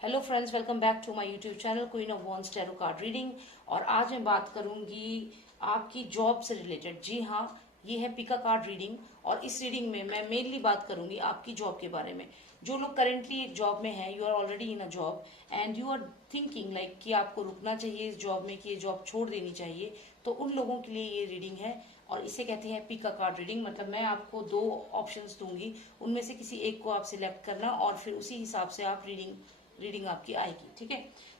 Hello friends, welcome back to my YouTube channel queen of wands tarot card reading. और आज मैं बात करूंगी आपकी जॉब से रिलेटेड। जी हाँ, ये है पिका कार्ड रीडिंग और इस रीडिंग में मैं मेनली बात करूंगी आपकी जॉब के बारे में। जो लोग करेंटली एक जॉब में हैं, you are already in a job and you are thinking like कि आपको रुकना चाहिए इस जॉब में, कि ये जॉब छोड़ देनी चाहिए, तो उन लोगों के लिए ये रीडिंग है। और इसे कहते हैं पिका कार्ड रीडिंग। मतलब मैं आपको दो ऑप्शंस दूंगी, उनमें से किसी एक को आप सिलेक्ट करना और फिर उसी हिसाब से आप रीडिंग आपकी आएगी। ठीक है,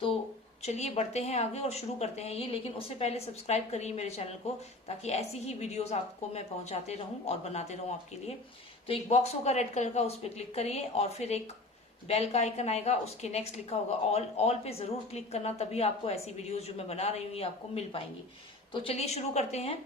तो चलिए बढ़ते हैं आगे और शुरू करते हैं ये। लेकिन उससे पहले सब्सक्राइब करिए मेरे चैनल को, ताकि ऐसी ही वीडियोस आपको मैं पहुंचाते रहूं और बनाते रहूं आपके लिए। तो एक बॉक्स होगा रेड कलर का, उस पर क्लिक करिए और फिर एक बेल का आइकन आएगा, उसके नेक्स्ट लिखा होगा ऑल पे जरूर क्लिक करना, तभी आपको ऐसी वीडियोस जो मैं बना रही हूँ ये आपको मिल पाएंगी। तो चलिए शुरू करते हैं।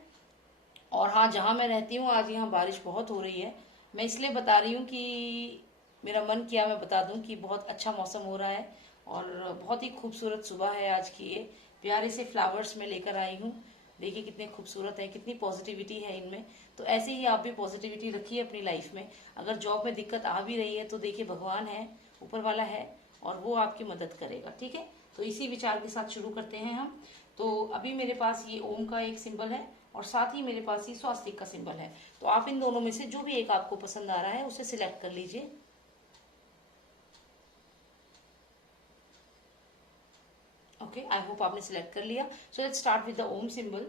और हाँ, जहाँ मैं रहती हूँ आज यहाँ बारिश बहुत हो रही है। मैं इसलिए बता रही हूँ कि मेरा मन किया मैं बता दूं कि बहुत अच्छा मौसम हो रहा है और बहुत ही खूबसूरत सुबह है आज की। ये प्यारे से फ्लावर्स में लेकर आई हूँ। देखिए कितने खूबसूरत है, कितनी पॉजिटिविटी है इनमें। तो ऐसे ही आप भी पॉजिटिविटी रखिए अपनी लाइफ में। अगर जॉब में दिक्कत आ भी रही है तो देखिए भगवान है, ऊपर वाला है और वो आपकी मदद करेगा। ठीक है, तो इसी विचार के साथ शुरू करते हैं हम। तो अभी मेरे पास ये ओम का एक सिंबल है और साथ ही मेरे पास ये स्वास्तिक का सिंबल है। तो आप इन दोनों में से जो भी एक आपको पसंद आ रहा है उसे सिलेक्ट कर लीजिए। ओके, आई होप आपने सिलेक्ट कर लिया। So let's start with the Om symbol.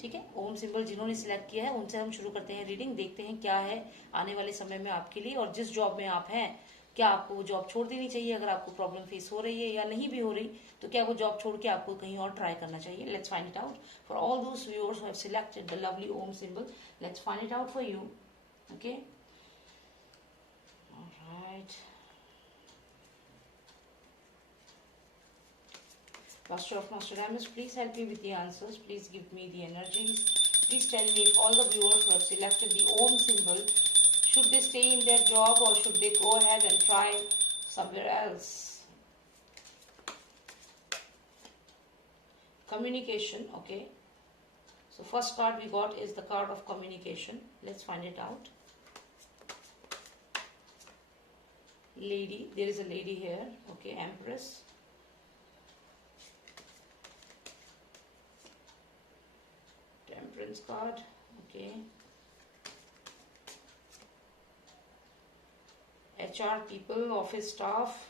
ठीक है, ओम सिंबल जिन्होंने सिलेक्ट किया है उनसे हम शुरू करते हैं रीडिंग। देखते हैं क्या है आने वाले समय में आपके लिए, और जिस जॉब में आप हैं क्या आपको वो जॉब छोड़ देनी चाहिए, अगर आपको प्रॉब्लम फेस हो रही है या नहीं भी हो रही तो क्या वो जॉब छोड़ के आपको कहीं और ट्राई करना चाहिए। Let's find it out for all those viewers who have selected the lovely Om symbol. Let's find it out for you. Okay, alright. Master of Nostradamus, please help me with the answers. Please give me the energies. Please tell me if all the viewers who have selected the Om symbol, should they stay in their job or should they go ahead and try somewhere else? Communication, okay. So first card we got is the card of communication. Let's find it out. Lady, there is a lady here. Okay, Empress. Temperance card, okay. HR people, office staff.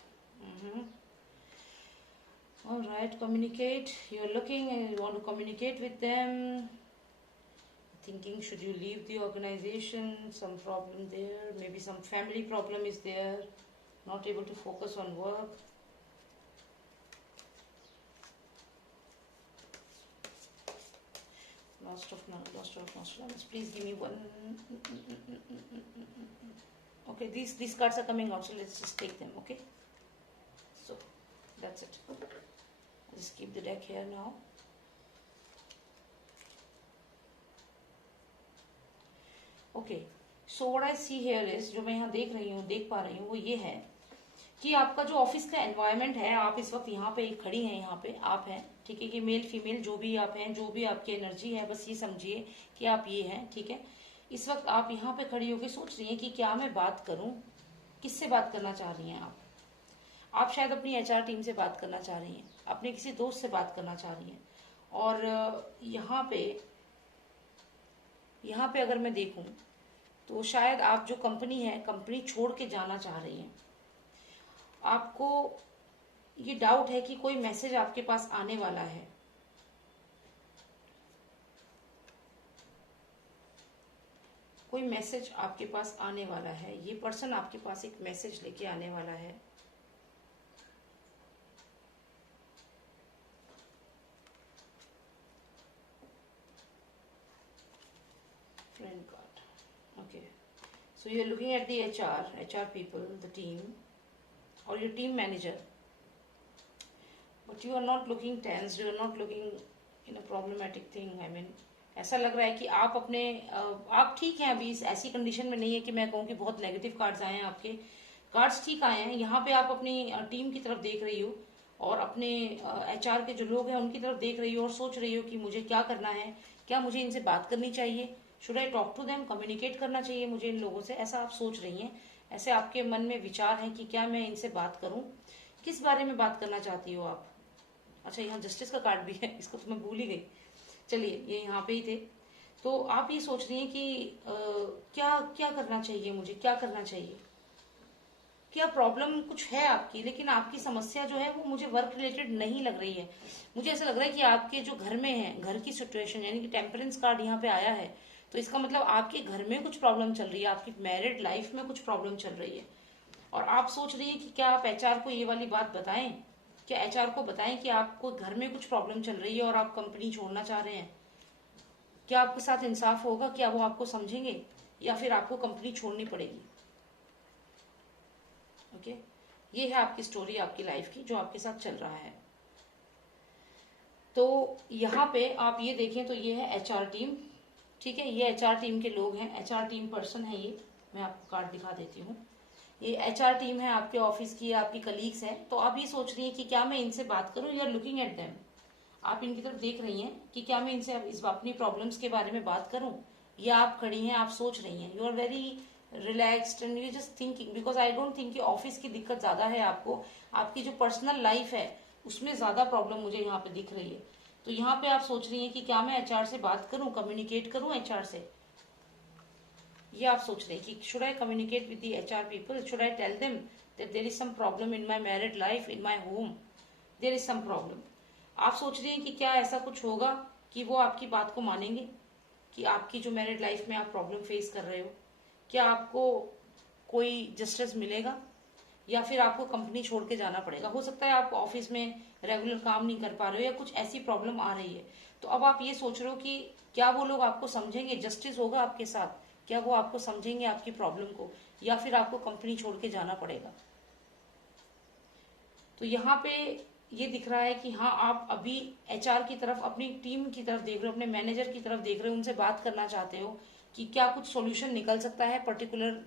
All right, communicate. You're looking and you want to communicate with them. Thinking, should you leave the organization? Some problem there. Maybe some family problem is there. Not able to focus on work. Lost of Nostradamus. Please give me one. Okay, these cards are coming out, so let's just take them. Okay, so that's it. I'll just keep the deck here now. Okay, so what I see here is, जो मैं यहाँ देख पा रही हूँ वो ये है कि आपका जो ऑफिस का एनवायरनमेंट है, आप इस वक्त यहाँ पे खड़ी हैं, यहाँ पे आप हैं। ठीक है, कि मेल फीमेल जो भी आप हैं, जो भी आपकी एनर्जी है, बस ये समझिए कि आप ये हैं। ठीक है, इस वक्त आप यहाँ पे खड़ी होकर सोच रही हैं कि क्या मैं बात करूं, किससे बात करना चाह रही हैं आप शायद अपनी HR टीम से बात करना चाह रही हैं, अपने किसी दोस्त से बात करना चाह रही हैं। और यहाँ पे अगर मैं देखूं तो शायद आप जो कंपनी है, कंपनी छोड़ के जाना चाह रही हैं। आपको ये डाउट है कि कोई मैसेज आपके पास आने वाला है। कोई मैसेज आपके पास आने वाला है, ये पर्सन आपके पास एक मैसेज लेके आने वाला है। Friend card, okay. So you are looking at the HR people, the team or your team manager, but you are not looking tense, you are not looking in a problematic thing. I mean, ऐसा लग रहा है कि आप ठीक हैं, अभी ऐसी कंडीशन में नहीं है कि मैं कहूँ कि बहुत नेगेटिव कार्ड्स आए हैं। आपके कार्ड्स ठीक आए हैं। यहाँ पे आप अपनी टीम की तरफ देख रही हो और अपने HR के जो लोग हैं उनकी तरफ देख रही हो और सोच रही हो कि मुझे क्या करना है, क्या मुझे इनसे बात करनी चाहिए, should I talk to them, communicate करना चाहिए मुझे इन लोगों से, ऐसा आप सोच रही हैं। ऐसे आपके मन में विचार हैं कि क्या मैं इनसे बात करूं किस बारे में बात करना चाहती हो आप? अच्छा, यहाँ जस्टिस का कार्ड भी है, इसको तो मैं भूल ही गई। चलिए, ये यहाँ पे ही थे। तो आप ये सोच रही हैं कि क्या क्या करना चाहिए, मुझे क्या करना चाहिए, क्या प्रॉब्लम कुछ है आपकी, लेकिन आपकी समस्या जो है वो मुझे वर्क रिलेटेड नहीं लग रही है। मुझे ऐसा लग रहा है कि आपके जो घर में है, घर की सिचुएशन, यानी कि टेम्परेंस कार्ड यहाँ पे आया है, तो इसका मतलब आपके घर में कुछ प्रॉब्लम चल रही है, आपकी मैरिड लाइफ में कुछ प्रॉब्लम चल रही है। और आप सोच रही हैं कि क्या आप एचआर को ये वाली बात बताएं, क्या एचआर को बताएं कि आपको घर में कुछ प्रॉब्लम चल रही है और आप कंपनी छोड़ना चाह रहे हैं। क्या आपके साथ इंसाफ होगा, क्या वो आपको समझेंगे, या फिर आपको कंपनी छोड़नी पड़ेगी। ओके, ये है आपकी स्टोरी, आपकी लाइफ की, जो आपके साथ चल रहा है। तो यहाँ पे आप ये देखें तो ये है एचआर टीम, ठीक है, ये एचआर टीम के लोग हैं, एचआर टीम पर्सन है ये। मैं आपको कार्ड दिखा देती हूँ। ये एचआर टीम है आपके ऑफिस की, आपकी कलीग्स हैं। तो आप ये सोच रही हैं कि क्या मैं इनसे बात करूं, you are looking at them, आप इनकी तरफ देख रही हैं कि क्या मैं इनसे इस अपनी प्रॉब्लम्स के बारे में बात करूं, या आप खड़ी हैं, आप सोच रही हैं, you are very relaxed and you just thinking, because I don't think कि ऑफिस की दिक्कत ज्यादा है आपको, आपकी जो पर्सनल लाइफ है उसमें ज्यादा प्रॉब्लम मुझे यहाँ पे दिख रही है। तो यहाँ पे आप सोच रही हैं कि क्या मैं एचआर से बात करूं, कम्युनिकेट करूं एचआर से, ये आप सोच रहे हैं कि should I communicate with the HR people, should I tell them that there is some problem in my married life, in my home there is some problem. आप सोच रही हैं कि क्या ऐसा कुछ होगा कि वो आपकी बात को मानेंगे, कि आपकी जो मैरिड लाइफ में आप प्रॉब्लम फेस कर रहे हो, क्या आपको कोई जस्टिस मिलेगा, या फिर आपको कंपनी छोड़ के जाना पड़ेगा। हो सकता है आप ऑफिस में रेगुलर काम नहीं कर पा रहे हो, या कुछ ऐसी प्रॉब्लम आ रही है। तो अब आप ये सोच रहे हो कि क्या वो लोग आपको समझेंगे, जस्टिस होगा आपके साथ, क्या वो आपको समझेंगे आपकी प्रॉब्लम को, या फिर आपको कंपनी छोड़ के जाना पड़ेगा। तो यहाँ पे ये दिख रहा है कि हाँ, आप अभी एचआर की तरफ, अपनी टीम की तरफ देख रहे हो, अपने मैनेजर की तरफ देख रहे हो, उनसे बात करना चाहते हो कि क्या कुछ सॉल्यूशन निकल सकता है पर्टिकुलर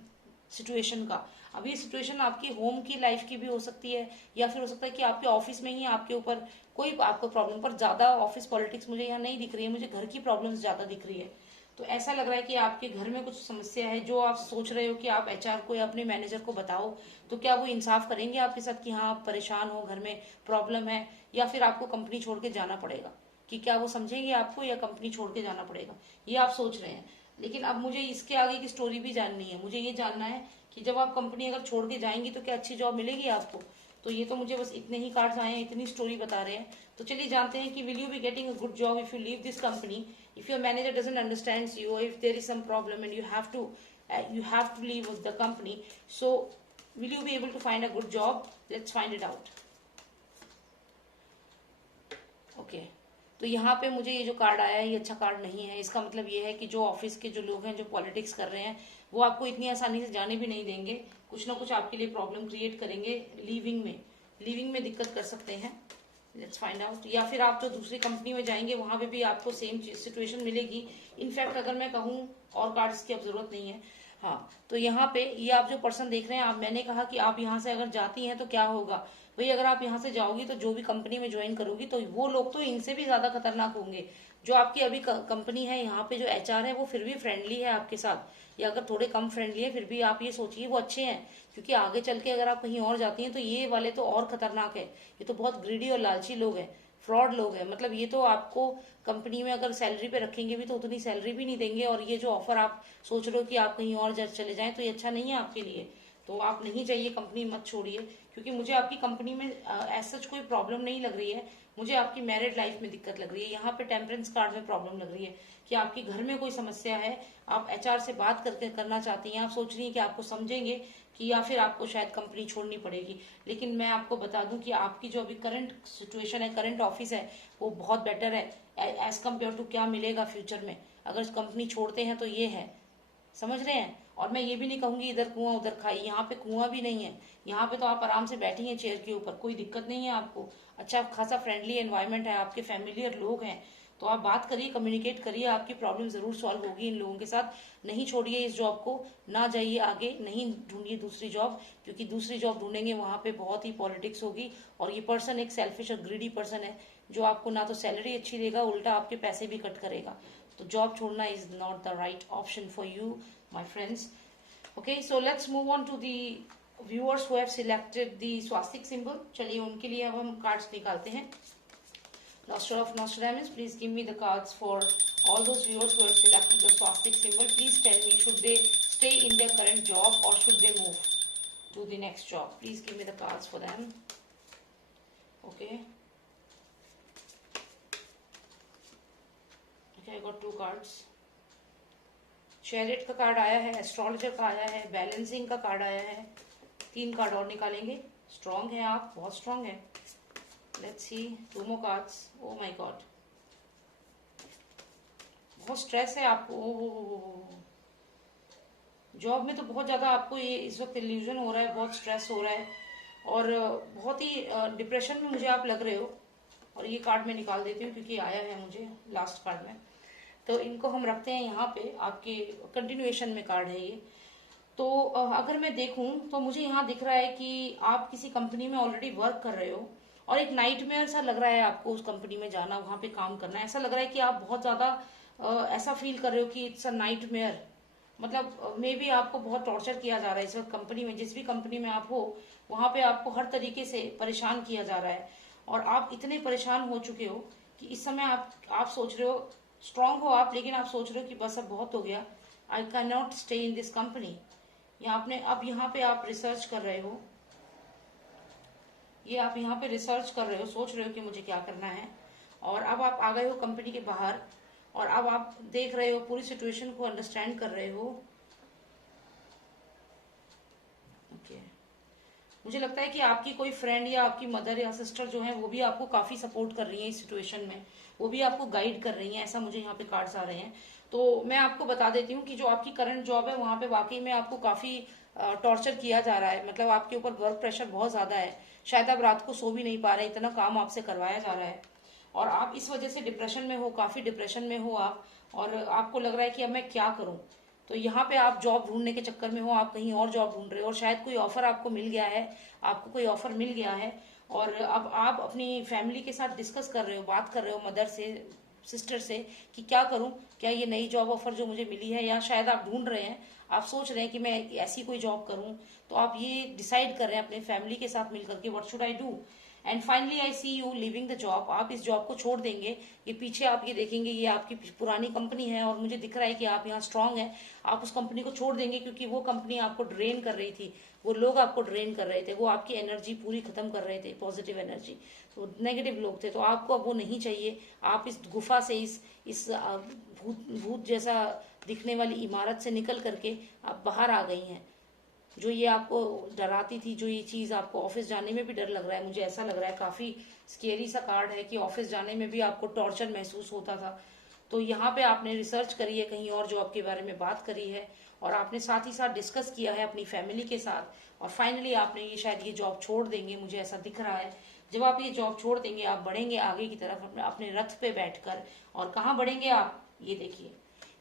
सिचुएशन का। अब ये सिचुएशन आपकी होम की लाइफ की भी हो सकती है, या फिर हो सकता है कि आपके ऑफिस में ही आपके ऊपर कोई आपको प्रॉब्लम, पर ज्यादा ऑफिस पॉलिटिक्स मुझे यहाँ नहीं दिख रही है, मुझे घर की प्रॉब्लम्स ज्यादा दिख रही है। तो ऐसा लग रहा है कि आपके घर में कुछ समस्या है, जो आप सोच रहे हो कि आप एचआर को या अपने मैनेजर को बताओ, तो क्या वो इंसाफ करेंगे आपके साथ कि हाँ आप परेशान हो, घर में प्रॉब्लम है, या फिर आपको कंपनी छोड़ के जाना पड़ेगा, कि क्या वो समझेंगे आपको या कंपनी छोड़ के जाना पड़ेगा, ये आप सोच रहे हैं। लेकिन अब मुझे इसके आगे की स्टोरी भी जाननी है, मुझे ये जानना है कि जब आप कंपनी अगर छोड़ के जाएंगी तो क्या अच्छी जॉब मिलेगी आपको। तो ये तो मुझे बस इतने ही कार्ड्स आए हैं, इतनी स्टोरी बता रहे हैं। तो चलिए जानते हैं कि will you be getting a good job if you leave this company, if your manager doesn't understands you, or if there is some problem and you have to leave the company, so will you be able to find a good job? Let's find it out. Okay, तो यहाँ पे मुझे ये जो card आया है ये अच्छा कार्ड नहीं है। इसका मतलब ये है कि जो ऑफिस के जो लोग हैं, जो पॉलिटिक्स कर रहे हैं, वो आपको इतनी आसानी से जाने भी नहीं देंगे, कुछ ना कुछ आपके लिए प्रॉब्लम क्रिएट करेंगे, लिविंग में दिक्कत कर सकते हैं। Let's find out. या फिर आप जो दूसरी कंपनी में जाएंगे वहां पे भी आपको सेम सिचुएशन मिलेगी। इनफैक्ट अगर मैं कहूँ, और कार्ड्स की अब जरूरत नहीं है। हाँ, तो यहाँ पे ये आप जो पर्सन देख रहे हैं, आप, मैंने कहा कि आप यहाँ से अगर जाती हैं तो क्या होगा भाई, अगर आप यहाँ से जाओगी तो जो भी कंपनी में ज्वाइन करोगी तो वो लोग तो इनसे भी ज्यादा खतरनाक होंगे। जो आपकी अभी कंपनी है, यहाँ पे जो एचआर है वो फिर भी फ्रेंडली है आपके साथ, या अगर थोड़े कम फ्रेंडली है फिर भी आप ये सोचिए वो अच्छे हैं, क्योंकि आगे चल के अगर आप कहीं और जाती हैं तो ये वाले तो और खतरनाक है। ये तो बहुत ग्रीडी और लालची लोग हैं, फ्रॉड लोग हैं। मतलब ये तो आपको कंपनी में अगर सैलरी पे रखेंगे भी तो उतनी सैलरी भी नहीं देंगे, और ये जो ऑफर आप सोच रहे हो कि आप कहीं और चले जाएं, तो ये अच्छा नहीं है आपके लिए। तो आप नहीं चाहिए, कंपनी मत छोड़िए, क्योंकि मुझे आपकी कंपनी में एज सच कोई प्रॉब्लम नहीं लग रही है, मुझे आपकी मैरिड लाइफ में दिक्कत लग रही है। यहाँ पे टेम्परेंस कार्ड में प्रॉब्लम लग रही है कि आपके घर में कोई समस्या है, आप एचआर से बात करके करना चाहती हैं, आप सोच रही हैं कि आपको समझेंगे, कि या फिर आपको शायद कंपनी छोड़नी पड़ेगी। लेकिन मैं आपको बता दूं कि आपकी जो अभी करंट सिचुएशन है, करंट ऑफिस है, वो बहुत बेटर है एज कम्पेयर टू क्या मिलेगा फ्यूचर में। अगर कंपनी छोड़ते हैं तो ये है, समझ रहे हैं। और मैं ये भी नहीं कहूंगी इधर कुआं उधर खाई, यहाँ पे कुआं भी नहीं है, यहाँ पे तो आप आराम से बैठी हैं चेयर के ऊपर, कोई दिक्कत नहीं है आपको। अच्छा खासा फ्रेंडली एनवायरनमेंट है, आपके फैमिलियर लोग हैं, तो आप बात करिए, कम्युनिकेट करिए, आपकी प्रॉब्लम जरूर सॉल्व होगी इन लोगों के साथ। नहीं छोड़िए इस जॉब को, ना जाइए आगे, नहीं ढूंढिए दूसरी जॉब, क्योंकि दूसरी जॉब ढूंढेंगे वहां पे बहुत ही पॉलिटिक्स होगी, और ये पर्सन एक सेल्फिश और ग्रीडी पर्सन है, जो आपको ना तो सैलरी अच्छी देगा, उल्टा आपके पैसे भी कट करेगा। तो जॉब छोड़ना is not the right option for you, my friends. Okay, so let's move on to the viewers who have selected the swastik symbol, चलिए उनके लिए अब हम कार्ड्स निकालते हैं। Nostril of Nostradamus, please give me the cards for all those viewers who have selected the swastik symbol. Please tell me, should they stay in their current job or should they move to the next job? Please give me the cards for them. Okay, I got 2 cards. Chariot का card आया है, astrologer का आया है, balancing का card आया है। 3 card और निकालेंगे। स्ट्रांग है आप, बहुत स्ट्रांग है। Let's see 2 more cards. Oh my God, बहुत स्ट्रेस है आपको। जॉब में तो बहुत ज्यादा आपको ये इस वक्त इल्यूजन हो रहा है, बहुत स्ट्रेस हो रहा है और बहुत ही डिप्रेशन में मुझे आप लग रहे हो। और ये कार्ड मैं निकाल देती हूँ क्योंकि आया है मुझे लास्ट कार्ड में, तो इनको हम रखते हैं यहाँ पे। आपके कंटिन्यूएशन में कार्ड है ये। तो अगर मैं देखूं तो मुझे यहाँ दिख रहा है कि आप किसी कंपनी में ऑलरेडी वर्क कर रहे हो और एक नाइटमेयर सा लग रहा है आपको उस कंपनी में जाना, वहां पे काम करना। ऐसा लग रहा है कि आप बहुत ज्यादा ऐसा फील कर रहे हो कि इट्स अ नाइटमेयर, मतलब मे बी आपको बहुत टॉर्चर किया जा रहा है इस वक्त कंपनी में। जिस भी कंपनी में आप हो वहां पे आपको हर तरीके से परेशान किया जा रहा है और आप इतने परेशान हो चुके हो कि इस समय आप सोच रहे हो, स्ट्रांग हो आप, लेकिन आप सोच रहे हो कि बस अब बहुत हो गया, I can not stay in this company. अब यहाँ पे आप रिसर्च कर रहे हो, ये आप यहाँ पे रिसर्च कर रहे हो, सोच रहे हो कि मुझे क्या करना है। और अब आप आ गए हो कंपनी के बाहर और अब आप देख रहे हो, पूरी सिचुएशन को अंडरस्टैंड कर रहे हो। ओके, मुझे लगता है कि आपकी कोई फ्रेंड या आपकी मदर या सिस्टर जो है वो भी आपको काफी सपोर्ट कर रही है इस सिचुएशन में, वो भी आपको गाइड कर रही है, ऐसा मुझे यहाँ पे कार्ड्स आ रहे हैं। तो मैं आपको बता देती हूँ कि जो आपकी करंट जॉब है वहां पे वाकई में आपको काफी टॉर्चर किया जा रहा है, मतलब आपके ऊपर वर्क प्रेशर बहुत ज्यादा है। शायद आप रात को सो भी नहीं पा रहे, इतना काम आपसे करवाया जा रहा है और आप इस वजह से डिप्रेशन में हो, काफी डिप्रेशन में हो आप, और आपको लग रहा है कि अब मैं क्या करूं। तो यहाँ पे आप जॉब ढूंढने के चक्कर में हो, आप कहीं और जॉब ढूंढ रहे हो और शायद कोई ऑफर आपको मिल गया है, आपको कोई ऑफर मिल गया है और अब आप अपनी फैमिली के साथ डिस्कस कर रहे हो, बात कर रहे हो मदर से, सिस्टर से कि क्या करूं, क्या ये नई जॉब ऑफर जो मुझे मिली है, या शायद आप ढूंढ रहे हैं, आप सोच रहे हैं कि मैं ऐसी कोई जॉब करूं। तो आप ये डिसाइड कर रहे हैं अपने फैमिली के साथ मिलकर के what should I do, and finally I see you leaving the job. आप इस जॉब को छोड़ देंगे। ये पीछे आप ये देखेंगे, ये आपकी पुरानी कंपनी है और मुझे दिख रहा है कि आप यहाँ स्ट्रांग हैं। आप उस कंपनी को छोड़ देंगे क्योंकि वो कंपनी आपको ड्रेन कर रही थी, वो लोग आपको ड्रेन कर रहे थे, वो आपकी एनर्जी पूरी खत्म कर रहे थे, पॉजिटिव एनर्जी। तो नेगेटिव लोग थे, तो आपको अब वो नहीं चाहिए। आप इस गुफा से, इस भूत जैसा दिखने वाली इमारत से निकल करके आप बाहर आ गई हैं। जो ये आपको डराती थी, जो ये चीज आपको ऑफिस जाने में भी डर लग रहा है, मुझे ऐसा लग रहा है काफी स्केरी सा कार्ड है कि ऑफिस जाने में भी आपको टॉर्चर महसूस होता था। तो यहाँ पे आपने रिसर्च करी है, कहीं और जॉब के बारे में बात करी है और आपने साथ ही साथ डिस्कस किया है अपनी फैमिली के साथ और फाइनली आपने ये शायद ये जॉब छोड़ देंगे, मुझे ऐसा दिख रहा है। जब आप ये जॉब छोड़ देंगे आप बढ़ेंगे आगे की तरफ अपने रथ पे बैठकर, और कहाँ बढ़ेंगे आप, ये देखिए,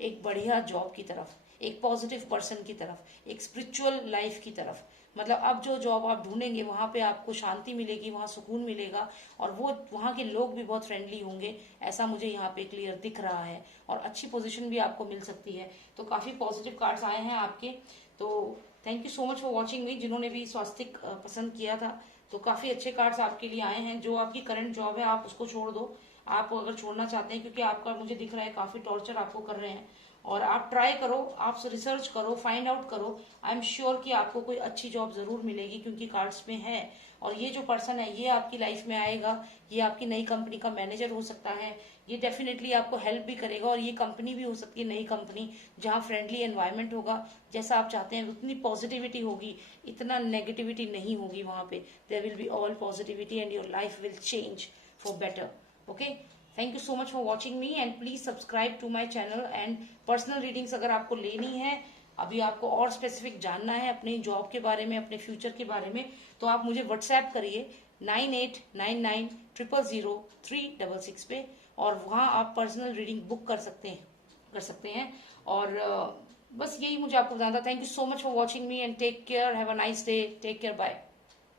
एक बढ़िया जॉब की तरफ, एक पॉजिटिव पर्सन की तरफ, एक स्पिरिचुअल लाइफ की तरफ। मतलब अब जो जॉब आप ढूंढेंगे वहां पे आपको शांति मिलेगी, वहां सुकून मिलेगा और वो वहां के लोग भी बहुत फ्रेंडली होंगे, ऐसा मुझे यहाँ पे क्लियर दिख रहा है। और अच्छी पोजीशन भी आपको मिल सकती है। तो काफी पॉजिटिव कार्ड्स आए हैं आपके। तो thank you so much for watching मी। जिन्होंने भी स्वास्तिक पसंद किया था, तो काफी अच्छे कार्ड्स आपके लिए आए हैं। जो आपकी करंट जॉब है आप उसको छोड़ दो, आप अगर छोड़ना चाहते हैं, क्योंकि आपका मुझे दिख रहा है काफी टॉर्चर आपको कर रहे हैं। और आप ट्राई करो, आप रिसर्च करो, फाइंड आउट करो। आई एम श्योर कि आपको कोई अच्छी जॉब जरूर मिलेगी, क्योंकि कार्ड्स में है। और ये जो पर्सन है ये आपकी लाइफ में आएगा, ये आपकी नई कंपनी का मैनेजर हो सकता है, ये डेफिनेटली आपको हेल्प भी करेगा। और ये कंपनी भी हो सकती है नई कंपनी, जहाँ फ्रेंडली एनवायरनमेंट होगा, जैसा आप चाहते हैं उतनी पॉजिटिविटी होगी, इतना नेगेटिविटी नहीं होगी वहां पे। There will be all positivity and your life will change for better. Okay, thank you so much for watching me and please subscribe to my channel. And personal readings अगर आपको लेनी है, अभी आपको और स्पेसिफिक जानना है अपनी जॉब के बारे में, अपने फ्यूचर के बारे में, तो आप मुझे व्हाट्सएप करिए 9899000366 पे, और वहां आप पर्सनल रीडिंग बुक कर सकते हैं। और बस यही मुझे आपको बताना था। Thank you so much for watching me and take care, have a nice day, take care, bye.